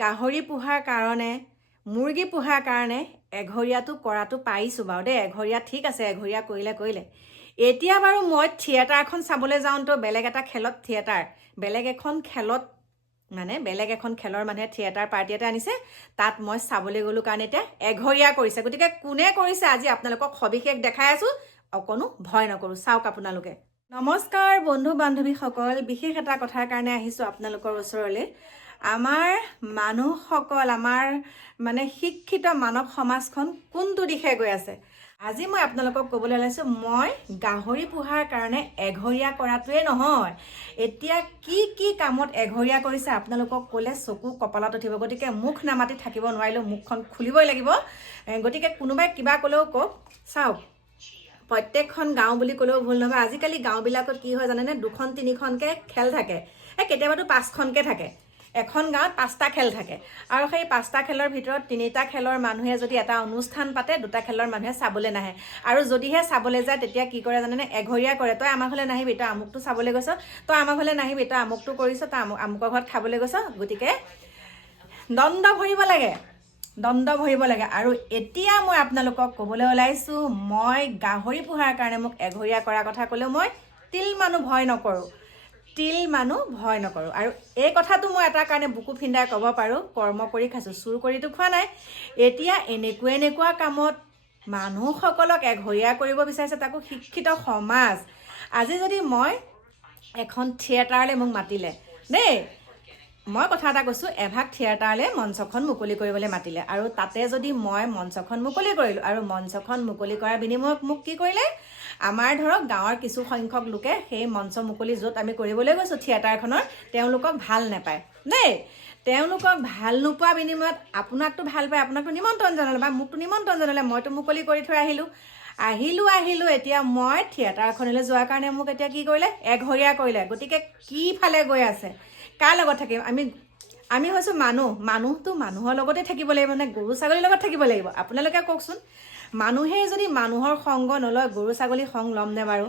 গাহৰি পোহাৰ কাৰণে মুৰ্গী পোহাৰ কাৰণে এঘৰীয়াটো কৰাটো পাৰিছোঁ বাৰু দেই। এঘৰীয়া ঠিক আছে, এঘৰীয়া কৰিলে। এতিয়া বাৰু মই থিয়েটাৰ এখন চাবলৈ যাওঁতো বেলেগ এটা খেলত বেলেগ এখন খেলৰ মানুহে থিয়েটাৰ পাৰ্টি এটা আনিছে, তাত মই চাবলৈ গ'লোঁ কাৰণে এতিয়া এঘৰীয়া কৰিছে। গতিকে কোনে কৰিছে আজি আপোনালোকক সবিশেষ দেখাই আছোঁ, অকণো ভয় নকৰোঁ, চাওক আপোনালোকে। নমস্কাৰ বন্ধু বান্ধৱীসকল, বিশেষ এটা কথাৰ কাৰণে আহিছোঁ আপোনালোকৰ ওচৰলৈ। আমাৰ মানুহসকল, আমাৰ শিক্ষিত মানৱ সমাজখন কোনটো দিশে গৈ আছে, আজি মই আপোনালোকক ক'বলৈ ওলাইছোঁ। মই গাহৰি পোহাৰ কাৰণে এঘৰীয়া কৰাটোৱে নহয়, এতিয়া কি কামত এঘৰীয়া কৰিছে আপোনালোকক ক'লে চকু কপালত উঠিব। গতিকে মুখ নামাতি থাকিব নোৱাৰিলেও মুখখন খুলিবই লাগিব। গতিকে কোনোবাই কিবা ক'লেও কওক। চাওক, প্ৰত্যেকখন গাঁও বুলি ক'লেও ভুল নহয়। আজিকালি গাঁওবিলাকত কি হয় জানেনে, 2-3খনকৈ খেল থাকে, কেতিয়াবাতো 5খনকৈ থাকে। এখন গাঁৱত 5টা খেল থাকে, আৰু সেই 5টা খেলৰ ভিতৰত 3টা খেলৰ মানুহে যদি এটা অনুষ্ঠান পাতে, 2টা খেলৰ মানুহে চাবলৈ নাহে। আৰু যদিহে চাবলৈ যায় তেতিয়া কি কৰে জানেনে, এঘৰীয়া কৰে। তই আমাৰ ঘৰলৈ নাহিবি, তই আমুকটো চাবলৈ গৈছ, তই আমাৰ ঘৰলৈ নাহিবি, তই আমুকটো কৰিছ, তই আমুকৰ ঘৰত খাবলৈ গৈছ। গতিকে দণ্ড ভৰিব লাগে। আৰু এতিয়া মই আপোনালোকক ক'বলৈ ওলাইছোঁ, মই গাহৰি পোহাৰ কাৰণে মোক এঘৰীয়া কৰাৰ কথা ক'লেও মই তিল মানুহ ভয় নকৰোঁ। আৰু এই কথাটো মই এটা কাৰণে বুকু ফিন্দাই ক'ব পাৰোঁ, কৰ্ম কৰি খাইছোঁ, চুৰ কৰিতো খোৱা নাই। এতিয়া এনেকুৱা কামত মানুহসকলক এঘৰীয়া কৰিব বিচাৰিছে, তাকো শিক্ষিত সমাজ। আজি যদি মই এখন থিয়েটাৰলৈ মোক মাতিলে দেই, মই কথা এটা কৈছোঁ, এভাগ থিয়েটাৰলৈ মঞ্চখন মুকলি কৰিবলৈ মাতিলে, আৰু তাতে যদি মই মঞ্চখন মুকলি কৰিলোঁ, আৰু মঞ্চখন মুকলি কৰাৰ বিনিময়ত মোক কি কৰিলে, আমাৰ ধৰক গাঁৱৰ কিছু সংখ্যক লোকে সেই মঞ্চ মুকলি য'ত আমি কৰিবলৈ গৈছোঁ থিয়েটাৰখনৰ, তেওঁলোকক ভাল নাপায় দেই। তেওঁলোকক ভাল নোপোৱা বিনিময়ত আপোনাকতো ভাল পায়, আপোনাকতো নিমন্ত্ৰণ জনালে বা মোকতো নিমন্ত্ৰণ জনালে, মইতো মুকলি কৰি থৈ আহিলোঁ। এতিয়া মই থিয়েটাৰখনলৈ যোৱাৰ কাৰণে মোক এতিয়া কি কৰিলে, এঘৰীয়া কৰিলে। গতিকে কি ফালে গৈ আছে, কাৰ লগত থাকিম? আমি হৈছোঁ মানুহটো মানুহৰ লগতে থাকিব লাগিব নে গৰু ছাগলীৰ লগত থাকিব লাগিব? আপোনালোকে কওকচোন। মানুহেই যদি মানুহৰ সংগ নলয়, গৰু ছাগলী সংগ ল'মনে বাৰু?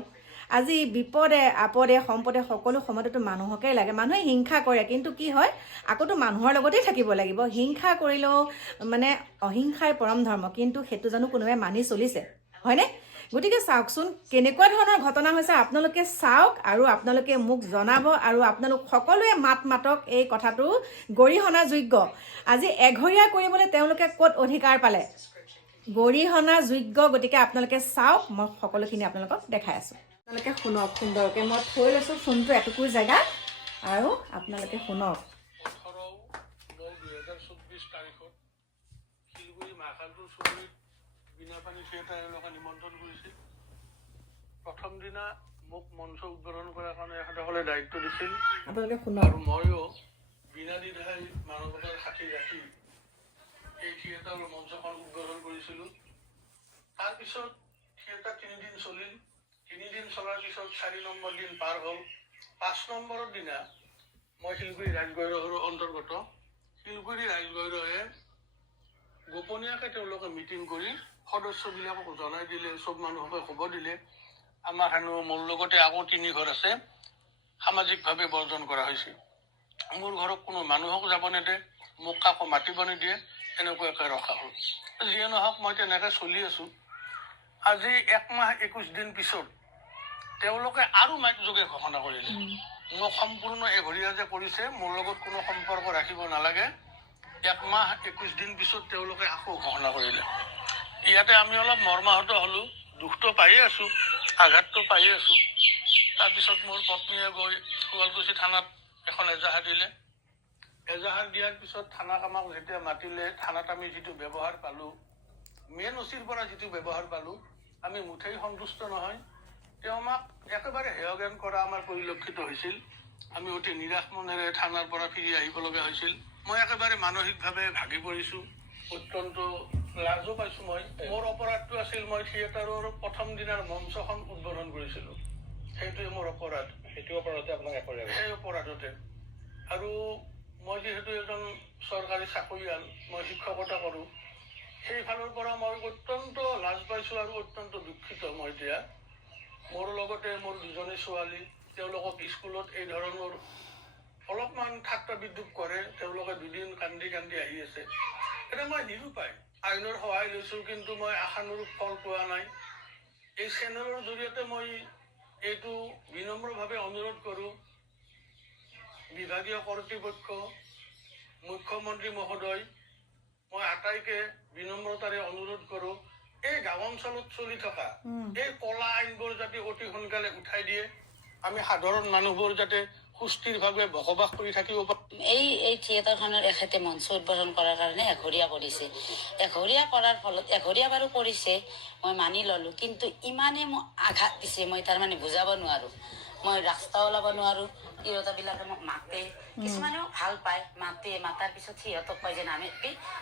আজি বিপদে আপদে সম্পদে সকলো সময়তেতো মানুহকে লাগে। মানুহে হিংসা কৰে, কিন্তু কি হয়, আকৌতো মানুহৰ লগতেই থাকিব লাগিব। হিংসা কৰিলেও অহিংসাই পৰম ধৰ্ম, কিন্তু সেইটো জানো কোনোবাই মানি চলিছে, হয়নে? গতিকে চাওকচোন কেনেকুৱা ধৰণৰ ঘটনা হৈছে, আপোনালোকে চাওক আৰু আপোনালোকে মোক জনাব, আৰু আপোনালোক সকলোৱে মাতক। এই কথাটো গৰিহণা যোগ্য। আজি এঘৰীয়া কৰিবলৈ তেওঁলোকে ক'ত অধিকাৰ পালে? গৰিহণা যোগ্য। গতিকে আপোনালোকে চাওক, মই সকলোখিনি আপোনালোকক দেখাই আছোঁ। আপোনালোকে শুনক সুন্দৰকৈ। মই থৈ লৈছোঁ ফোনটো এটুকুৰ জেগাত, আৰু আপোনালোকে শুনক। 18/9/2024 তাৰিখত শিলগুৰি মাখালটোৰ চুবুৰীত বিনাপানী থিয়েটাৰ এওঁলোকে নিমন্ত্ৰণ কৰিছিল। প্ৰথম দিনা মোক মঞ্চ উদ্বোধন কৰাৰ কাৰণে এখেতসকলে দায়িত্ব দিছিল, আপোনালোকে শুনক। আৰু ময়ো বিনা দ্বিধাই মানৱতাৰ সাথী ৰাখি এই থিয়েটাৰৰ মঞ্চখন উদ্বোধন কৰিছিলোঁ। তাৰপিছত থিয়েটাৰ 3 দিন চলিল। 3 দিন চলাৰ পিছত 4 নম্বৰ দিন পাৰ হ'ল। 5 নম্বৰৰ দিনা মই শিলগুৰি ৰাজগৈৰৱৰ অন্তৰ্গত শিলগুৰি ৰাজগৈৰৱে গোপনীয়াকৈ তেওঁলোকে মিটিং কৰি সদস্যবিলাকক জনাই দিলে, চব মানুহকে খবৰ দিলে, আমাৰ হেনো মোৰ লগতে আকৌ 3 ঘৰ আছে সামাজিকভাৱে বৰ্জন কৰা হৈছে। মোৰ ঘৰত কোনো মানুহক যাব নেদে, মোক কাকো মাতিব নিদিয়ে, এনেকুৱাকৈ ৰখা হ'ল। যিয়ে নহওক, মই তেনেকৈ চলি আছোঁ। আজি 1 মাহ 21 দিন পিছত তেওঁলোকে আৰু মাইক যোগে ঘোষণা কৰিলে, মোক সম্পূৰ্ণ এঘৰীয়া যে কৰিছে, মোৰ লগত কোনো সম্পৰ্ক ৰাখিব নালাগে। 1 মাহ 21 দিন পিছত তেওঁলোকে আকৌ ঘোষণা কৰিলে। ইয়াতে আমি অলপ মৰ্মাহত হ'লোঁ, দুখটো পায়ে আছোঁ, আঘাতটো পায়ে আছোঁ। তাৰপিছত মোৰ পত্নীয়ে গৈ শুৱালকুছি থানাত এখন এজাহাৰ দিলে। এজাহাৰ দিয়াৰ পিছত থানাক আমাক যেতিয়া মাতিলে, থানাত আমি যিটো ব্যৱহাৰ পালোঁ, মেইন অচিৰ পৰা যিটো ব্যৱহাৰ পালোঁ, আমি মুঠেই সন্তুষ্ট নহয়। তেওঁ আমাক একেবাৰে হেয়জ্ঞান কৰা আমাৰ পৰিলক্ষিত হৈছিল। আমি অতি নিৰাশ মনেৰে থানাৰ পৰা ফিৰি আহিব লগা হৈছিল। মই একেবাৰে মানসিকভাৱে ভাগি পৰিছোঁ, অত্যন্ত লাজো পাইছোঁ। মোৰ অপৰাধটো আছিল, মই থিয়েটাৰৰ প্ৰথম দিনাৰ মঞ্চখন উদ্বোধন কৰিছিলোঁ। সেইটোৱে মোৰ অপৰাধ। সেইটো অপৰাধতে আপোনাক এঘৰীয়া কৰিলে? সেই অপৰাধতে। আৰু মই যিহেতু এজন চৰকাৰী চাকৰিয়াল, মই শিক্ষকতা কৰোঁ, সেইফালৰ পৰা মই অত্যন্ত লাজ পাইছোঁ আৰু অত্যন্ত দুখিত। মই এতিয়া মোৰ লগতে মোৰ 2জনী ছোৱালী, তেওঁলোকক স্কুলত এই ধৰণৰ অলপমান ঠাট্টা বিদ্ৰুপ কৰে, তেওঁলোকে দুদিন কান্দি কান্দি আহি আছে। এটা মই নিৰূপায়, আইনৰ সহায় লৈছোঁ, কিন্তু মই আশানুৰূপ ফল পোৱা নাই। এই চেনেলৰ জৰিয়তে মই এইটো বিনম্ৰভাৱে অনুৰোধ কৰোঁ, বিভাগীয় কৰ্তৃপক্ষ, মুখ্যমন্ত্ৰী মহোদয়, মই আটাইকে বিনম্ৰতাৰে অনুৰোধ কৰোঁ, এই গাঁও অঞ্চলত চলি থকা এই কলা আইনবোৰ যাতে অতি সোনকালে উঠাই দিয়ে, আমি সাধাৰণ মানুহবোৰ যাতে সুস্থিৰভাৱে বসবাস কৰি থাকিব পাৰোঁ। এই থিয়েটাৰখনৰ এখেতে মঞ্চ উদ্বোধন কৰাৰ কাৰণে এঘৰীয়া কৰিছে। এঘৰীয়া কৰাৰ ফলত এঘৰীয়া বাৰু কৰিছে, মই মানি ল'লোঁ, কিন্তু ইমানে মোক আঘাত দিছে, মই তাৰমানে বুজাব নোৱাৰোঁ। মই ৰাস্তা ওলাব নোৱাৰোঁ, তিৰোতাবিলাকে মোক মাতে, কিছুমানে মোক ভাল পায়, মাতাৰ পিছত সিহঁতক কয় যে নামে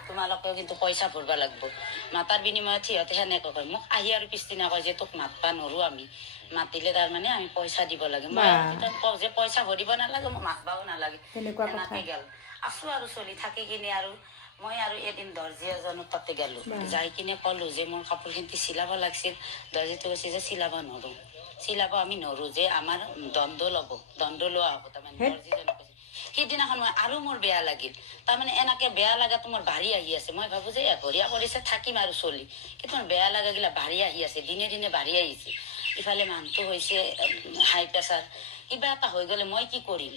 তোমালোকেও কিন্তু পইচা ভৰিব লাগিব। মাতাৰ বিনিময়ত সিহঁতে সেনেকৈ কয়, মোক আহি আৰু পিছদিনা কয় যে তোক মাতবা নোৱাৰোঁ, আমি মাতিলে তাৰমানে আমি পইচা দিব লাগে। মই কওঁ যে পইচা ভৰিব নালাগে, মোক মাতবাও নালাগে। এনেকৈ গেল আছোঁ আৰু চলি থাকি কিনে আৰু মই আৰু এদিন দৰ্জী এজনৰ তাতে গেলোঁ, যাই কিনে ক'লোঁ যে মোৰ কাপোৰখিনি চিলাব লাগিছিল। দৰ্জীটো কৈছে যে চিলাব নোৱাৰোঁ, আমি নোৱাৰোঁ, যে আমাৰ দণ্ড ল'ব, দণ্ড লোৱা হ'ব। তাৰমানে দৰ্জীজনে কৈছে। সিদিনাখন মই আৰু মোৰ বেয়া লাগিল, তাৰমানে এনেকে বেয়া লগাটো মোৰ বাঢ়ি আহি আছে। মই ভাবোঁ যে এঘৰীয়া কৰিছে, থাকিম আৰু চলি, কিন্তু মোৰ বেয়া লগাগিলা বাঢ়ি আহি আছে, দিনে দিনে বাঢ়ি আহিছে। ইফালে মানুহটো হৈছে হাই প্ৰেছাৰ, কিবা এটা হৈ গ'লে মই কি কৰিম?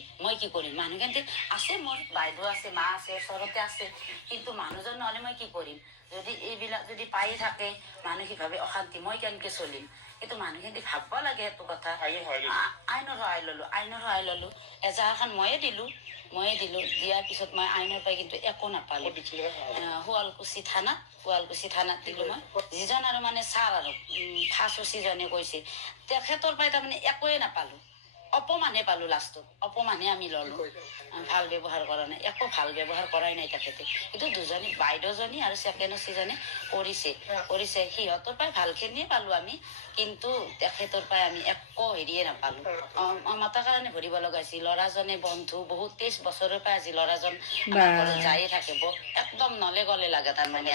মানুহখিনি আছে, মোৰ বাইদেউ আছে, মা আছে, ওচৰতে আছে, কিন্তু মানুহজন নহ'লে মই কি কৰিম? যদি এইবিলাক যদি পাই থাকে, মানসিকভাৱে অশান্তি, মই কেনেকৈ চলিম? কিন্তু মানুহখিনি ভাবিব লাগে সেইটো কথা। আইনৰ সহায় ল'লোঁ, এজাহাৰখন ময়ে দিলোঁ। দিয়াৰ পিছত মই আইনৰ পাই কিন্তু একো নাপালোঁ। শুৱালকুছি থানাত দিলোঁ মই। যিজন আৰু মানে ছাৰ আৰু ফাৰ্ষ্ট অচিজনে কৈছে, তেখেতৰ পাই তাৰমানে একোৱে নাপালোঁ, অপমানহে পালোঁ। লাষ্টত অপমানহে আমি ল'লোঁ, ভাল ব্যৱহাৰ কৰা নাই, একো ভাল ব্যৱহাৰ কৰাই নাই তেখেতে। কিন্তু দুজনী বাইদেউজনী আৰু ছেকেণ্ড অচিজনে কৰিছে, সিহঁতৰ পৰাই ভালখিনিয়ে পালোঁ আমি, কিন্তু তেখেতৰ পৰাই আমি একো হেৰিয়ে নাপালোঁ। মাতাৰ কাৰণে ভৰিব লগাইছিল। ল'ৰাজনে বন্ধু, বহুত 23 বছৰৰ পৰা আজি ল'ৰাজন ঘৰত যায়ে থাকে, একদম নলে গলে লাগে তাৰমানে।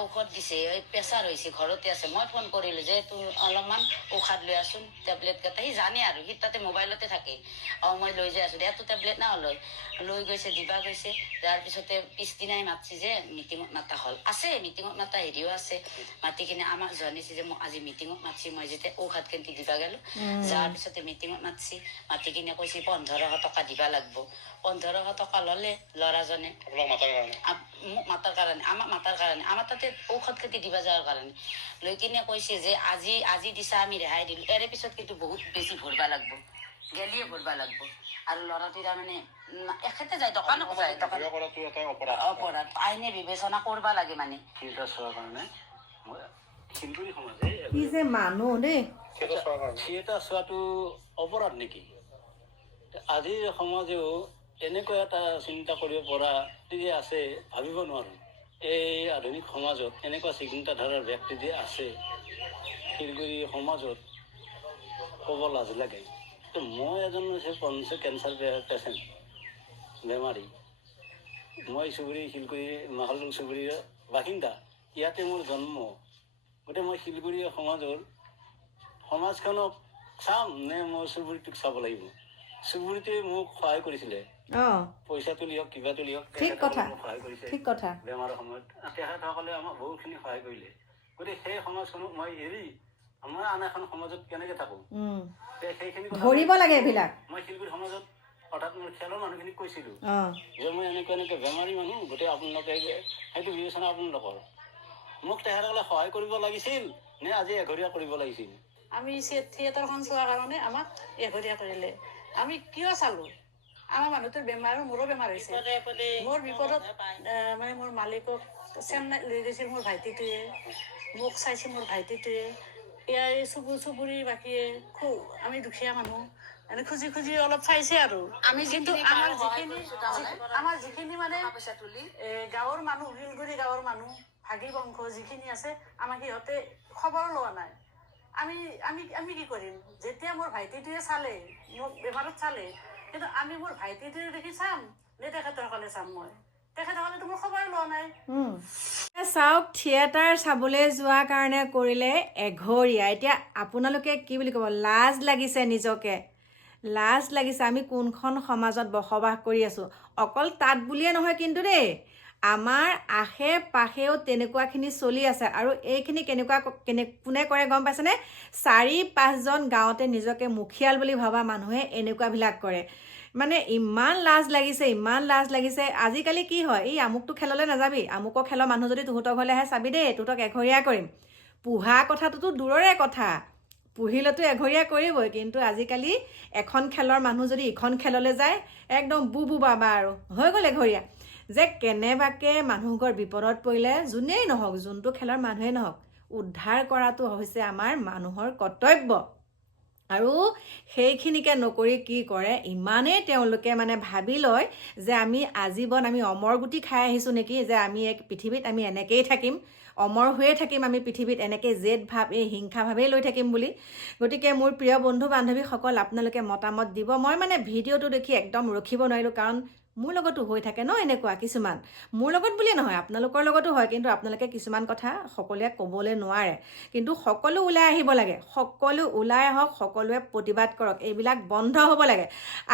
ঔষধ দিছে, প্ৰেছাৰ হৈছে, ঘৰতে আছে। মই ফোন কৰিলোঁ যে তোৰ অলপমান ঔষধ লৈ আছোন, টেবলেট কেইটা। সি জানে আৰু, সি তাতে মোবাইলতে থাকে। মই লৈ যাই আছোঁ, এটো টেবলেট না লৈ গৈছে, দিবা গৈছে। তাৰপিছতে পিছদিনাই মাতছি যে মিটিঙত মাতা হ'ল। আছে মিটিঙত মাতা হেৰিও আছে, মাতি কিনে আমাক জনাইছে যে মোক আজি মিটিঙত মাতছি। মই যেতিয়া ঔষধ কেন্টি দিবা গেলোঁ, যোৱাৰ পিছতে মিটিঙত মাতি কিনে কৈছে 1500 টকা দিবা লাগিব। 1500 টকা ল'লে ল'ৰাজনে মোক মাতাৰ কাৰণে, আমাৰ তাতে ঔষধ কেটি দিবা যোৱাৰ কাৰণে। লৈ কিনে কৈছে যে আজি দিছা, আমি ৰেহাই দিলোঁ। এৰে পিছত কিন্তু বহুত বেছি ভৰবা লাগিব, গেলিয়ে ভৰবা লাগিব। আৰু ল'ৰাটো তাৰমানে এখেতে যায়, দোকানতো যায়। অপৰাধ আইনে বিবেচনা কৰবা লাগে মানে। চোৱাৰ কাৰণে শিলগুৰি সমাজে কি যে মানুহ দেই, থিয়েটাৰ চোৱাটো অপৰাধ নেকি? আজিৰ সমাজেও এনেকুৱা এটা চিন্তা কৰিব পৰা যে আছে, ভাবিব নোৱাৰোঁ। এই আধুনিক সমাজত এনেকুৱা চিন্তাধাৰাৰ ব্যক্তি যে আছে, শিলগুৰি সমাজত ক'ব লাজ লাগে। মই এজন হৈছে কেঞ্চাৰ পেচেণ্ট, বেমাৰী। মই শিলগুৰি মাহলুল চুবুৰীৰ বাসিন্দা, ইয়াতে মোৰ জন্ম। গতিকে মই শিলগুৰি সমাজখনক চাম নে মই চুবুৰীটোক চাব লাগিব? চুবুৰীটোৱে মোক সহায় কৰিছিলে, পইচা তুলি হওক, কিবা তুলি হওক, সহায় কৰিছে বেমাৰৰ সময়ত। তেখেতসকলে আমাক বহুতখিনি সহায় কৰিলে। গতিকে সেই সমাজখনক মই এৰি আমাৰ আন এখন সমাজত কেনেকে থাকো? সেইখিনি ধৰিব লাগে এইবিলাক। মই শিলগুৰি সমাজত অৰ্থাৎ মোৰ খেলৰ মানুহখিনিক কৈছিলোঁ যে মই এনেকুৱা বেমাৰী মানুহ, গোটেই আপোনালোকে সেইটো বিবেচনা আপোনালোকৰ। মোক তেখেতসকলে সহায় কৰিব লাগিছিল নে আজি এঘৰীয়া কৰিব লাগিছিল? আমি থিয়েটাৰখন চোৱাৰ কাৰণে আমাক এঘৰীয়া কৰিলে। আমি কিয় চালোঁ? আমাৰ মানুহটোৰ বেমাৰ, মোৰো বেমাৰ হৈছে। মোৰ বিপদত মানে মোৰ মালিকক চেন্নাইত লৈ গৈছিল মোৰ ভাইটিটোৱে, মোক চাইছে মোৰ ভাইটিটোৱে। ইয়াৰ চুবুৰী বাকীয়ে আমি দুখীয়া মানুহ, এনে খুজি অলপ চাইছে আৰু। আমি কিন্তু আমাৰ যিখিনি মানে গাঁৱৰ মানুহ, শিলগুৰি গাঁৱৰ মানুহ, ভাগি বংশ যিখিনি আছে, আমাক সিহঁতে খবৰ লোৱা নাই। আমি কি কৰিম? যেতিয়া মোৰ ভাইটিটোৱে চালে, মোক বেমাৰত চালে, কিন্তু আমি মোৰ ভাইটিটোৱে দেখি চাম নে তেখেতসকলে চাম? তেখেতসকলেতো মোৰ খবৰে লোৱা নাই। চাওক, থিয়েটাৰ চাবলৈ যোৱাৰ কাৰণে কৰিলে এঘৰীয়া। এতিয়া আপোনালোকে কি বুলি ক'ব? লাজ লাগিছে নিজকে লাজ লাগিছে আমি কোনখন সমাজত বসবাস কৰি আছোঁ। অকল তাত বুলিয়ে নহয় কিন্তু দেই, আমাৰ আশে পাশেও তেনেকুৱাখিনি চলি আছে। আৰু এইখিনি কোনে কৰে গম পাইছেনে? 4-5জন গাঁৱতে নিজকে মুখিয়াল বুলি ভবা মানুহে এনেকুৱাবিলাক কৰে। মানে ইমান লাজ লাগিছে, ইমান লাজ লাগিছে। আজিকালি কি হয়, এই আমুকটো খেললৈ নাযাবি, আমুকৰ খেলৰ মানুহ যদি তহঁতৰ ঘৰলৈ আহে চাবি দেই, তহঁতক এঘৰীয়া কৰিম। পোহা কথাটোতো দূৰৰে কথা, পুহিলেতো এঘৰীয়া কৰিবই, কিন্তু আজিকালি এখন খেলৰ মানুহ যদি ইখন খেললৈ যায় একদম বু বাবা আৰু হৈ গ'ল এঘৰীয়া। যে কেনেবাকৈ মানুহ ঘৰ বিপদত পৰিলে যোনেই নহওক, যোনটো খেলৰ মানুহেই নহওক, উদ্ধাৰ কৰাটো হৈছে আমাৰ মানুহৰ কৰ্তব্য। আৰু সেইখিনিকে নকৰি কি কৰে, ইমানেই তেওঁলোকে মানে ভাবি লয় যে আমি আজীৱন আমি অমৰ গুটি খাই আহিছোঁ নেকি, যে আমি পৃথিৱীত আমি এনেকেই থাকিম, অমৰ হৈয়ে থাকিম আমি পৃথিৱীত, এনেকৈ জেদ ভাৱ, এই হিংসা ভাৱেই লৈ থাকিম বুলি। গতিকে মোৰ প্ৰিয় বন্ধু বান্ধৱীসকল, আপোনালোকে মতামত দিব। মই মানে ভিডিঅ'টো দেখি একদম ৰখিব নোৱাৰিলোঁ, কাৰণ মোৰ লগতো হৈ থাকে ন এনেকুৱা কিছুমান। মোৰ লগত বুলিয়ে নহয়, আপোনালোকৰ লগতো হয়, কিন্তু আপোনালোকে কিছুমান কথা সকলোৱে ক'বলৈ নোৱাৰে। কিন্তু সকলো ওলাই আহিব লাগে, সকলো ওলাই আহক, সকলোৱে প্ৰতিবাদ কৰক, এইবিলাক বন্ধ হ'ব লাগে।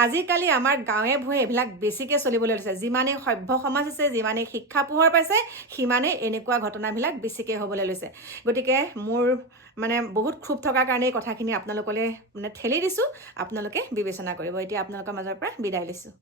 আজিকালি আমাৰ গাঁৱে ভূঞে এইবিলাক বেছিকৈ চলিবলৈ লৈছে। যিমানেই সভ্য সমাজ আছে, যিমানেই শিক্ষা পোহৰ পাইছে, সিমানেই এনেকুৱা ঘটনাবিলাক বেছিকৈ হ'বলৈ লৈছে। গতিকে মোৰ মানে বহুত ক্ষোভ থকাৰ কাৰণে এই কথাখিনি আপোনালোকলৈ মানে ঠেলি দিছোঁ, আপোনালোকে বিবেচনা কৰিব। এতিয়া আপোনালোকৰ মাজৰ পৰা বিদায় লৈছোঁ।